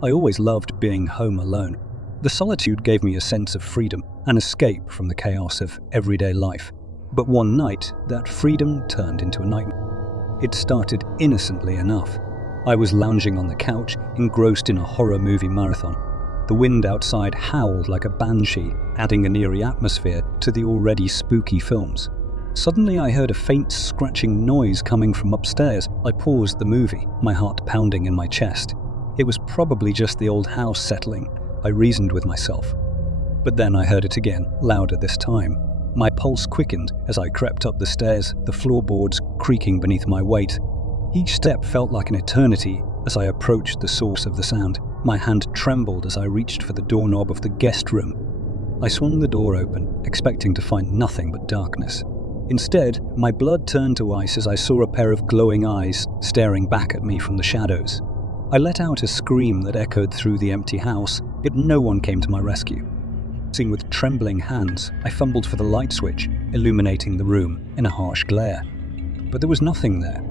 I always loved being home alone. The solitude gave me a sense of freedom, an escape from the chaos of everyday life. But one night, that freedom turned into a nightmare. It started innocently enough. I was lounging on the couch, engrossed in a horror movie marathon. The wind outside howled like a banshee, adding an eerie atmosphere to the already spooky films. Suddenly I heard a faint scratching noise coming from upstairs. I paused the movie, my heart pounding in my chest. It was probably just the old house settling, I reasoned with myself. But then I heard it again, louder this time. My pulse quickened as I crept up the stairs, the floorboards creaking beneath my weight. Each step felt like an eternity as I approached the source of the sound. My hand trembled as I reached for the doorknob of the guest room. I swung the door open, expecting to find nothing but darkness. Instead, my blood turned to ice as I saw a pair of glowing eyes staring back at me from the shadows. I let out a scream that echoed through the empty house, yet no one came to my rescue. Seen with trembling hands, I fumbled for the light switch, illuminating the room in a harsh glare. But there was nothing there.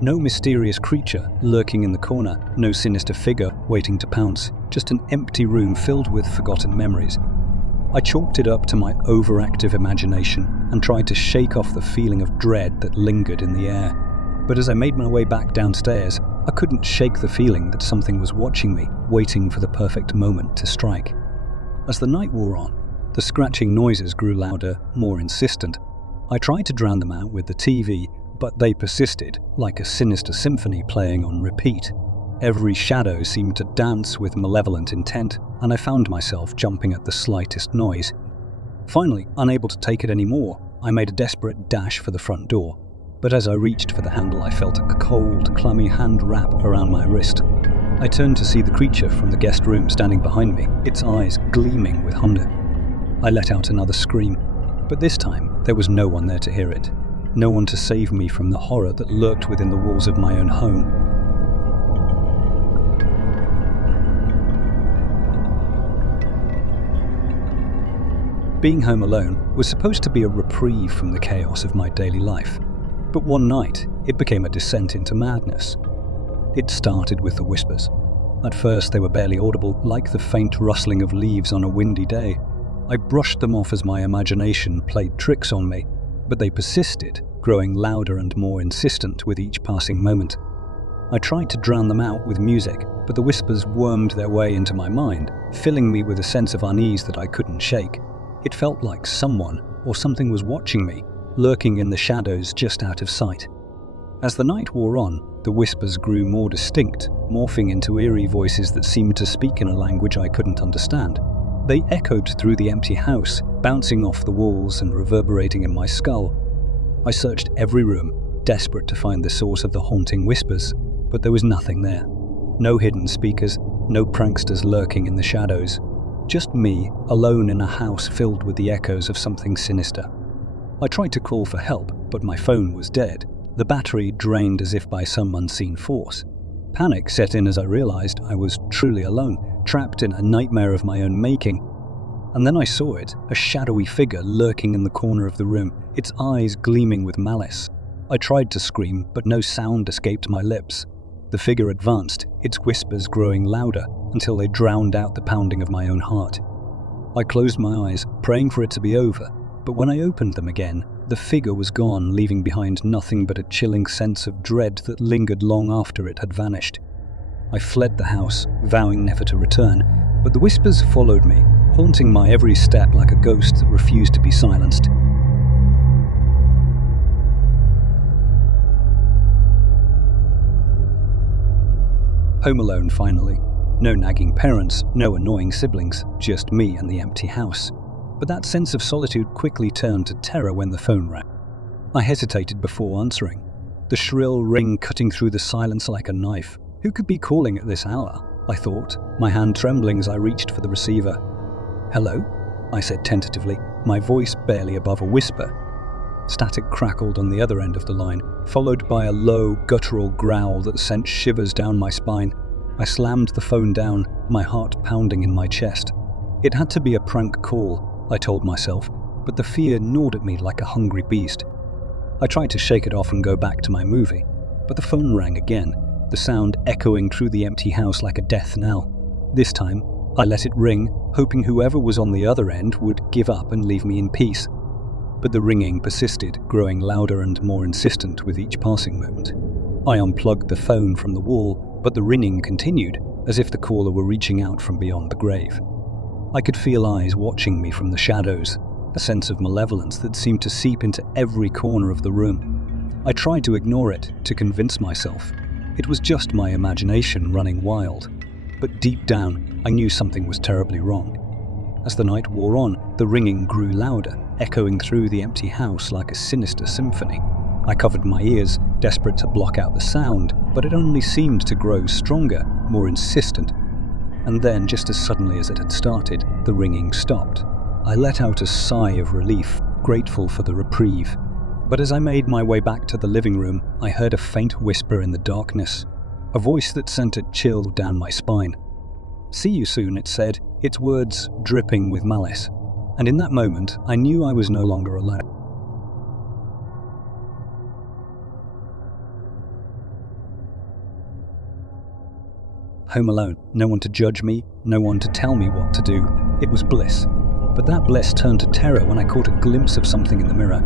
No mysterious creature lurking in the corner, no sinister figure waiting to pounce, just an empty room filled with forgotten memories. I chalked it up to my overactive imagination and tried to shake off the feeling of dread that lingered in the air. But as I made my way back downstairs, I couldn't shake the feeling that something was watching me, waiting for the perfect moment to strike. As the night wore on, the scratching noises grew louder, more insistent. I tried to drown them out with the TV, but they persisted, like a sinister symphony playing on repeat. Every shadow seemed to dance with malevolent intent, and I found myself jumping at the slightest noise. Finally, unable to take it anymore, I made a desperate dash for the front door. But as I reached for the handle, I felt a cold, clammy hand wrap around my wrist. I turned to see the creature from the guest room standing behind me, its eyes gleaming with hunger. I let out another scream, but this time there was no one there to hear it. No one to save me from the horror that lurked within the walls of my own home. Being home alone was supposed to be a reprieve from the chaos of my daily life. But one night, it became a descent into madness. It started with the whispers. At first, they were barely audible, like the faint rustling of leaves on a windy day. I brushed them off as my imagination played tricks on me, but they persisted, growing louder and more insistent with each passing moment. I tried to drown them out with music, but the whispers wormed their way into my mind, filling me with a sense of unease that I couldn't shake. It felt like someone or something was watching me, lurking in the shadows just out of sight. As the night wore on, the whispers grew more distinct, morphing into eerie voices that seemed to speak in a language I couldn't understand. They echoed through the empty house, bouncing off the walls and reverberating in my skull. I searched every room, desperate to find the source of the haunting whispers, but there was nothing there. No hidden speakers, no pranksters lurking in the shadows. Just me, alone in a house filled with the echoes of something sinister. I tried to call for help, but my phone was dead, the battery drained as if by some unseen force. Panic set in as I realized I was truly alone, trapped in a nightmare of my own making. And then I saw it, a shadowy figure lurking in the corner of the room, its eyes gleaming with malice. I tried to scream, but no sound escaped my lips. The figure advanced, its whispers growing louder, until they drowned out the pounding of my own heart. I closed my eyes, praying for it to be over, but when I opened them again, the figure was gone, leaving behind nothing but a chilling sense of dread that lingered long after it had vanished. I fled the house, vowing never to return, but the whispers followed me, haunting my every step like a ghost that refused to be silenced. Home alone, finally. No nagging parents, no annoying siblings, just me and the empty house. But that sense of solitude quickly turned to terror when the phone rang. I hesitated before answering, the shrill ring cutting through the silence like a knife. Who could be calling at this hour? I thought, my hand trembling as I reached for the receiver. "Hello?" I said tentatively, my voice barely above a whisper. Static crackled on the other end of the line, followed by a low, guttural growl that sent shivers down my spine. I slammed the phone down, my heart pounding in my chest. It had to be a prank call, I told myself, but the fear gnawed at me like a hungry beast. I tried to shake it off and go back to my movie, but the phone rang again, the sound echoing through the empty house like a death knell. This time, I let it ring, hoping whoever was on the other end would give up and leave me in peace. But the ringing persisted, growing louder and more insistent with each passing moment. I unplugged the phone from the wall, but the ringing continued, as if the caller were reaching out from beyond the grave. I could feel eyes watching me from the shadows, a sense of malevolence that seemed to seep into every corner of the room. I tried to ignore it, to convince myself. It was just my imagination running wild. But deep down, I knew something was terribly wrong. As the night wore on, the ringing grew louder, echoing through the empty house like a sinister symphony. I covered my ears, desperate to block out the sound, but it only seemed to grow stronger, more insistent. And then, just as suddenly as it had started, the ringing stopped. I let out a sigh of relief, grateful for the reprieve. But as I made my way back to the living room, I heard a faint whisper in the darkness, a voice that sent a chill down my spine. "See you soon," it said, its words dripping with malice. And in that moment, I knew I was no longer alone. Home alone, no one to judge me, no one to tell me what to do. It was bliss. But that bliss turned to terror when I caught a glimpse of something in the mirror.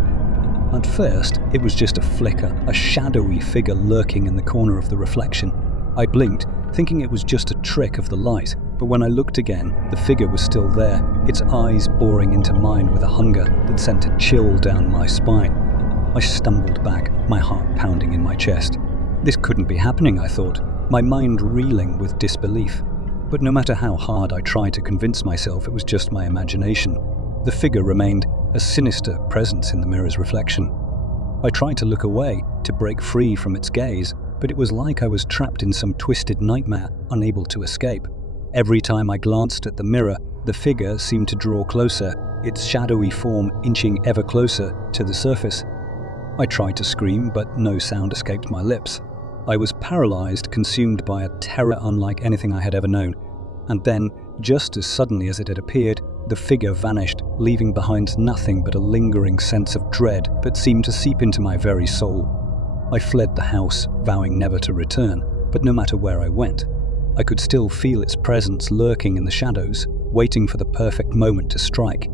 At first, it was just a flicker, a shadowy figure lurking in the corner of the reflection. I blinked, thinking it was just a trick of the light, but when I looked again, the figure was still there, its eyes boring into mine with a hunger that sent a chill down my spine. I stumbled back, my heart pounding in my chest. This couldn't be happening, I thought, my mind reeling with disbelief. But no matter how hard I tried to convince myself it was just my imagination, the figure remained a sinister presence in the mirror's reflection. I tried to look away, to break free from its gaze, but it was like I was trapped in some twisted nightmare, unable to escape. Every time I glanced at the mirror, the figure seemed to draw closer, its shadowy form inching ever closer to the surface. I tried to scream, but no sound escaped my lips. I was paralyzed, consumed by a terror unlike anything I had ever known. And then, just as suddenly as it had appeared, the figure vanished, leaving behind nothing but a lingering sense of dread that seemed to seep into my very soul. I fled the house, vowing never to return, but no matter where I went, I could still feel its presence lurking in the shadows, waiting for the perfect moment to strike.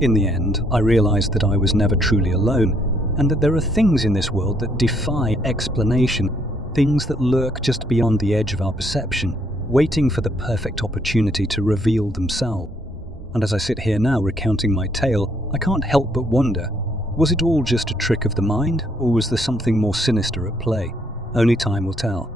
In the end, I realized that I was never truly alone, and that there are things in this world that defy explanation, things that lurk just beyond the edge of our perception, waiting for the perfect opportunity to reveal themselves. And as I sit here now recounting my tale, I can't help but wonder, was it all just a trick of the mind, or was there something more sinister at play? Only time will tell.